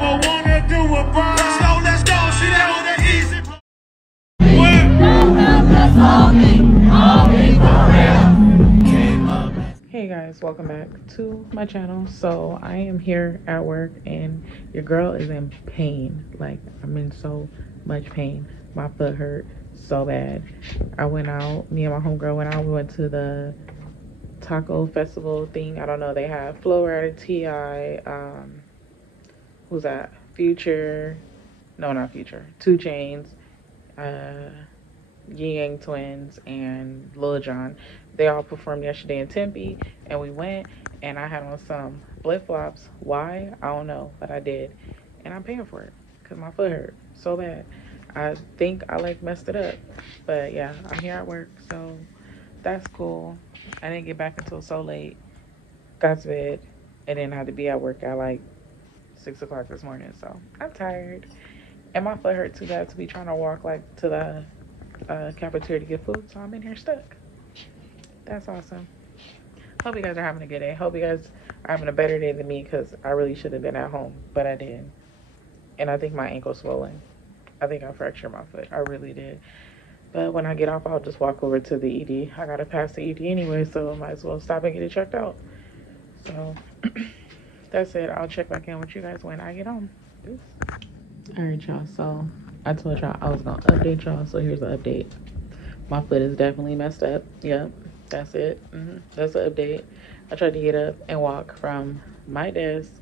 ever wanna do a burn. Let's go, she never the easy. Hey guys, welcome back to my channel. So I am here at work and your girl is in pain. Like, I'm in so much pain. My foot hurt so bad. I went out, me and my homegirl went out. We went to the taco festival thing. I don't know, they have Flo Rida, T.I., who's that? Future, no, not Future, 2 Chainz, Yin Yang Twins, and Lil Jon. They all performed yesterday in Tempe, and we went, and I had on some flip-flops. Why? I don't know, but I did, and I'm paying for it because my foot hurt so bad. I think I like messed it up, but yeah, I'm here at work, so that's cool. I didn't get back until so late, got to bed, and then had to be at work at like 6 o'clock this morning, so I'm tired, and my foot hurt too bad to be trying to walk like to the cafeteria to get food, so I'm in here stuck. That's awesome. Hope you guys are having a good day. Hope you guys are having a better day than me, because I really should have been at home, but I didn't. And I think my ankle's swollen. I think I fractured my foot. I really did. But when I get off, I'll just walk over to the ED. I gotta pass the ED anyway, so I might as well stop and get it checked out. So that's it. I'll check back in with you guys when I get home. Alright, y'all, so I told y'all I was gonna update y'all, so here's the update. My foot is definitely messed up. Yep, that's it. That's the update. I tried to get up and walk from my desk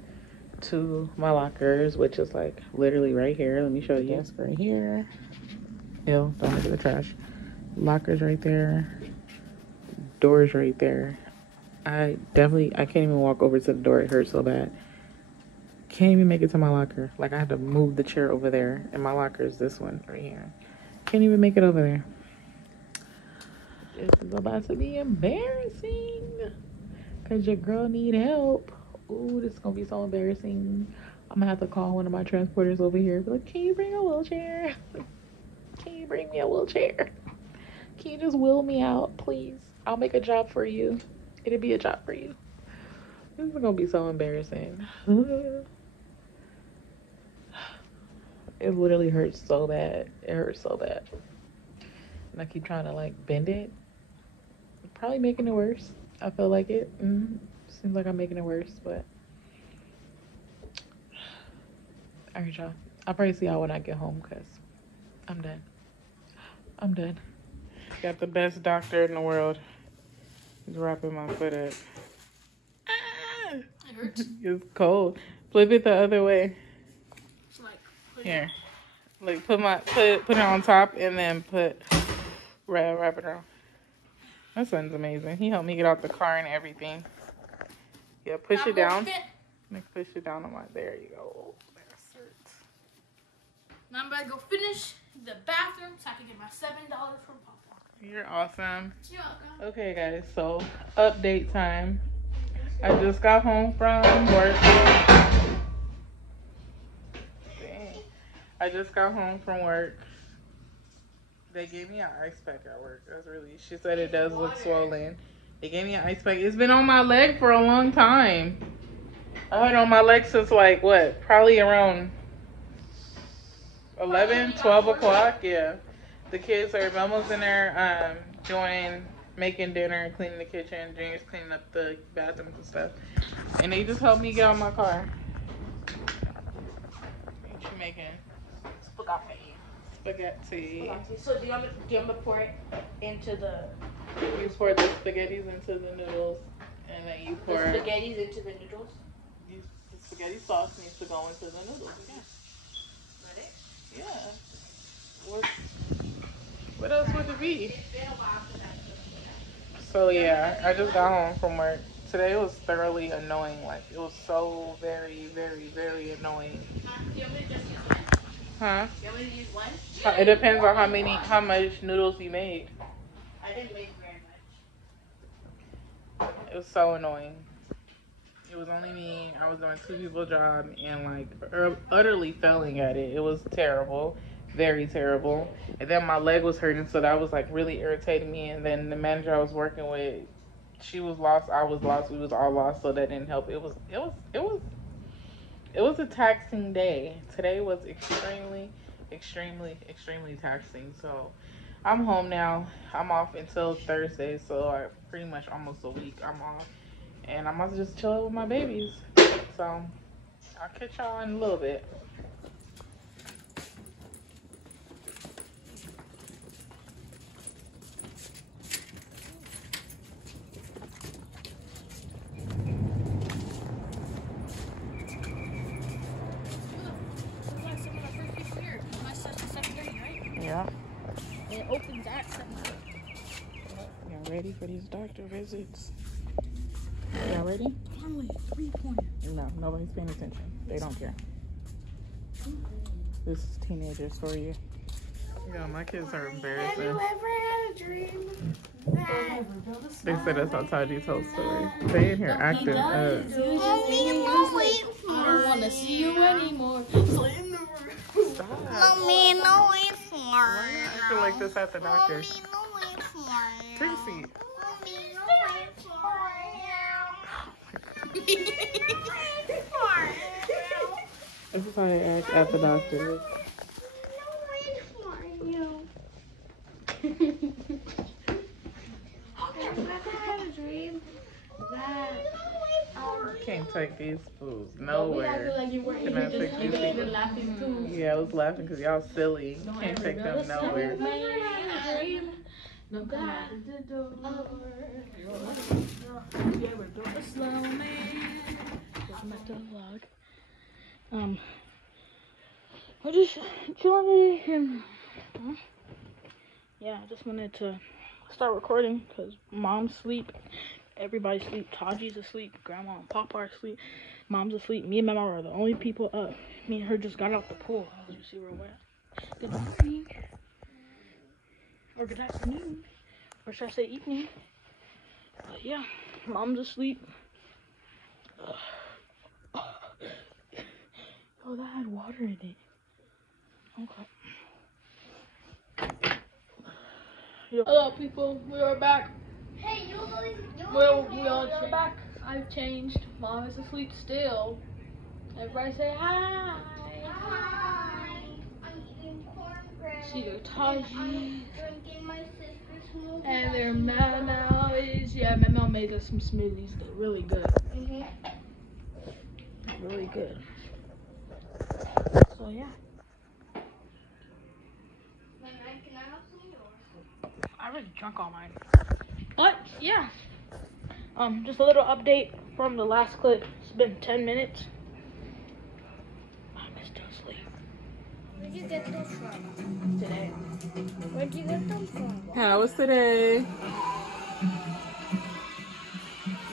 to my lockers, which is like literally right here. Let me show you. Desk right here. Ew, don't look at the trash. Lockers right there. Doors right there. I can't even walk over to the door. It hurts so bad. Can't even make it to my locker. Like, I had to move the chair over there, and my locker is this one right here. Can't even make it over there. This is about to be embarrassing, because your girl need help. Ooh, this is gonna be so embarrassing. I'm gonna have to call one of my transporters over here. Be like, can you bring a wheelchair? Can you bring me a wheelchair? Can you just wheel me out, please? I'll make a job for you. It'll be a job for you. This is gonna be so embarrassing. It literally hurts so bad. It hurts so bad. And I keep trying to like bend it. Probably making it worse. I feel like it. Seems like I'm making it worse, but alright, y'all. I'll probably see y'all when I get home, because I'm done. I'm done. Got the best doctor in the world. He's wrapping my foot up. Ah! It hurts. It's cold. Flip it the other way. So like, here. Like, put it on top and then wrap it around. That sounds amazing. He helped me get out the car and everything. Yeah, push it down. Like, push it down on my. There you go. That hurts. Now I'm about to go finish the bathroom so I can get my $7 from Papa. You're awesome. You're welcome. Okay, guys. So, update time. I just got home from work. Dang. I just got home from work. They gave me an ice pack at work. That's really, she said it does look swollen. They gave me an ice pack. It's been on my leg for a long time. I had it on my leg since like what? Probably around 11, 12 o'clock. Yeah. The kids are, Mama's in there making dinner, cleaning the kitchen. Junior's cleaning up the bathrooms and stuff. And they just helped me get out of my car. What you making? Spaghetti. Spaghetti. So do you want me to pour it into the... You pour the spaghettis into the noodles, and then you pour... The spaghettis into the noodles? The spaghetti sauce needs to go into the noodles, yeah. That it? Yeah. What else would it be? So yeah, I just got home from work. Today was thoroughly annoying. Like, it was so very, very, very annoying. Do you want me to just use one? Huh? Do you want me to use one? It depends on how much noodles you made. I didn't make very much. It was so annoying. It was only me. I was doing 2 people's job and like utterly failing at it. It was terrible. Very terrible. And then my leg was hurting, so that was like really irritating me. And then the manager I was working with, she was lost, I was lost, we was all lost, so that didn't help. It was It was a taxing day. Today was extremely taxing. So I'm home now. I'm off until Thursday, so pretty much almost a week I'm off. And I'm about to just chill with my babies. So I'll catch y'all in a little bit. Yeah. It opens at 7. Y'all ready for these doctor visits? Y'all ready? Only 3 pointers. No, nobody's paying attention. They don't care. This is teenagers for you. Yeah, my kids are embarrassing. Have you ever had a dream that... They said that's how Taji told story. They in here acting up. Mommy, no, wait for I don't want to see you anymore. Stop. Mommy, no, wait for Why are you acting like this at the doctor? Mommy, no, wait for Take a seat. Mommy, no, wait for This is how they act at the doctor. Can't take these fools nowhere. Can I take these people? Yeah, I was laughing because y'all silly. Can't take them nowhere. I just chilling and yeah, I just wanted to start recording because mom's asleep, everybody's asleep, Taji's asleep, grandma and papa are asleep, mom's asleep, me and my mom are the only people up. Me and her just got out the pool. As you see where we're at. Good morning. Or good afternoon. Or should I say evening? But yeah, mom's asleep. Oh, that had water in it. Okay. Hello, people. We are back. Hey, We are back. I've changed. Mom is asleep still. Everybody say hi. Hi. I'm eating cornbread. See their Taji. Drinking my sister's smoothie. And their Mama is, yeah, Mama made us some smoothies. They're really good. Really good. So, yeah. Can I have some of yours? I already drunk all mine. But, yeah. Just a little update from the last clip. It's been 10 minutes. I'm still asleep. Where'd you get those from? Today. Where'd you get them from? How was today?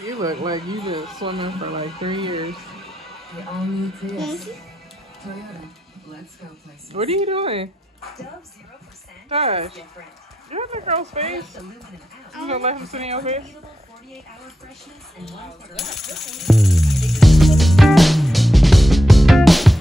You look like you've been swimming for like 3 years. The all-new Fiest. Toyota. Let's go places. What are you doing? Dove 0% Gosh, different. you're in the girl's face. Aluminum out. You gonna let him sit in your face? Unbeatable 48-hour freshness and 1/4 less.